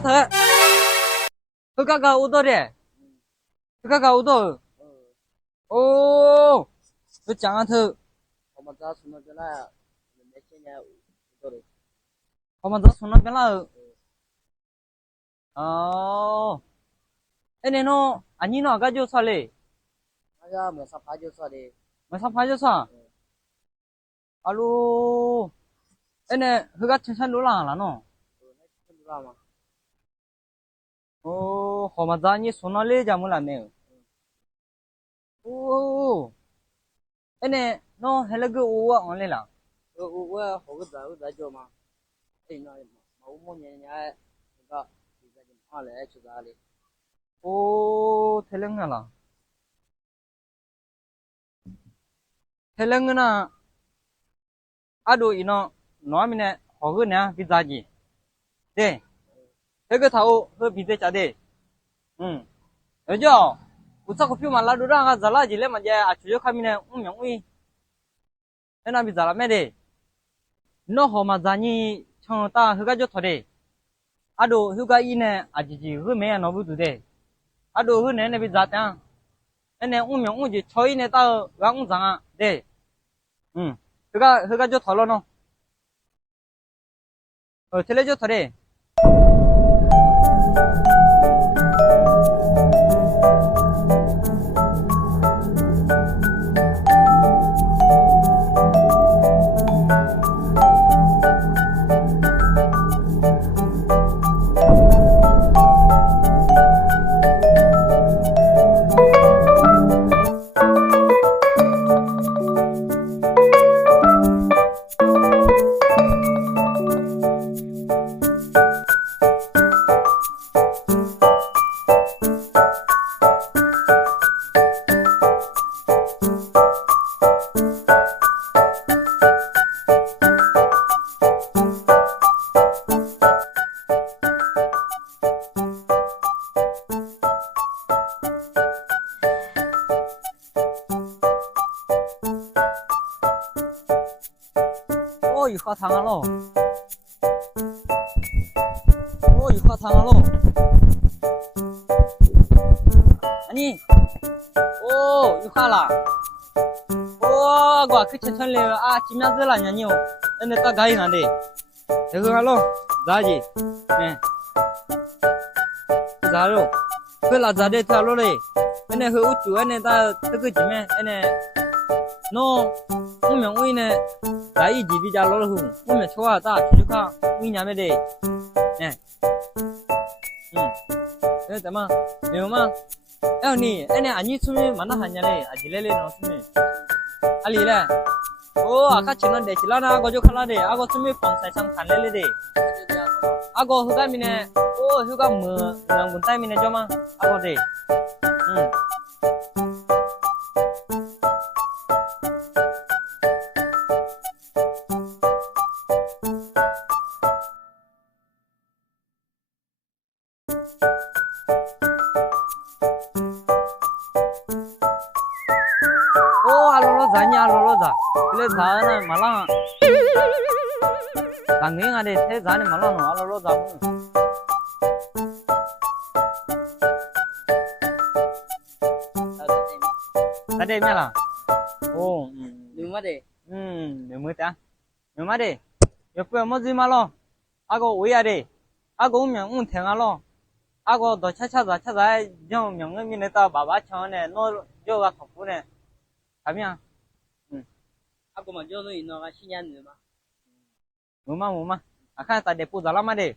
chết thật. Tôi cả ô tô đấy. Tôi cả ô tô. Ô, tôi chẳng ăn thử. Không mà ra xuống nó bên là Ê nó, anh nhìn nó cái chỗ sao lệ? Mà sắp phá chỗ sao? Alo, ê nè, hứa cái chân đổ là nó. Ô, họ mà ra như số nó lệ chả muốn làm nè. Ô, ê nè, nó hay là cái ô á, ngon lệ là. Ô á, họ cái giá cho mà. Ê nó, mà ô mua nhẹ nhẹ, cái giá cho mà lệ, chú giá lệ. Ô, thế lưng là. Thế lưng là, à đồ nó, nói mình nè, họ cái nè, cái giá gì? Đây. Thế cái thầu hơi bị chả đấy, nhớ chưa? Usa kopi mà lá đồ ra cái zala gì lên mà giờ chú cho kami này nhung uy, thế nào bị zala mẹ đấy, nó họ mà zani trong ta hơi cái chỗ thôi đấy, đồ hơi cái này gì hơi mẹ nó bự đấy, đồ hơi này bị zat anh này nhung uy gì chơi này ta gắng zang đấy, hơi cái chỗ thôi nó, thế lấy chỗ thôi đấy. 오, 이거 당하러. 오, 이거 당하러. 아니, 오, 이거 하라. 오, 그 천천히, 지면들 아니요. 근데 딱 가이 나네. 이거 하러, 자지. 네. 자로. 그 라자데 타로래. 근데 그 우주 안에 다 뜨그 지면, 안에, 너, 오면 오이네.来一几比较老了后，我们吃完咱出去看，为娘们的，怎么，没有吗？哎你，哎你出门蛮大汉家嘞，几来嘞能出门？里嘞？哦，看前两天去了那，我就看了的，我出门放菜场看来了的，我后边呢，后个门带面的叫吗？的，그래 자는 말랑 강행아래 새 자는 말랑 알로 자고 다들 메라 오 누마데 누마다 누마데 옆에 뭐지 말로 아고 오야래 아고 오면 탱알로 아고 너 찾아 좀 명음이네다 바바 처네 너 저가 덕분에 가면 aku mà cho nó nó sinh nhật nữa mà. Mama. Akan tak ada pun dalam ada.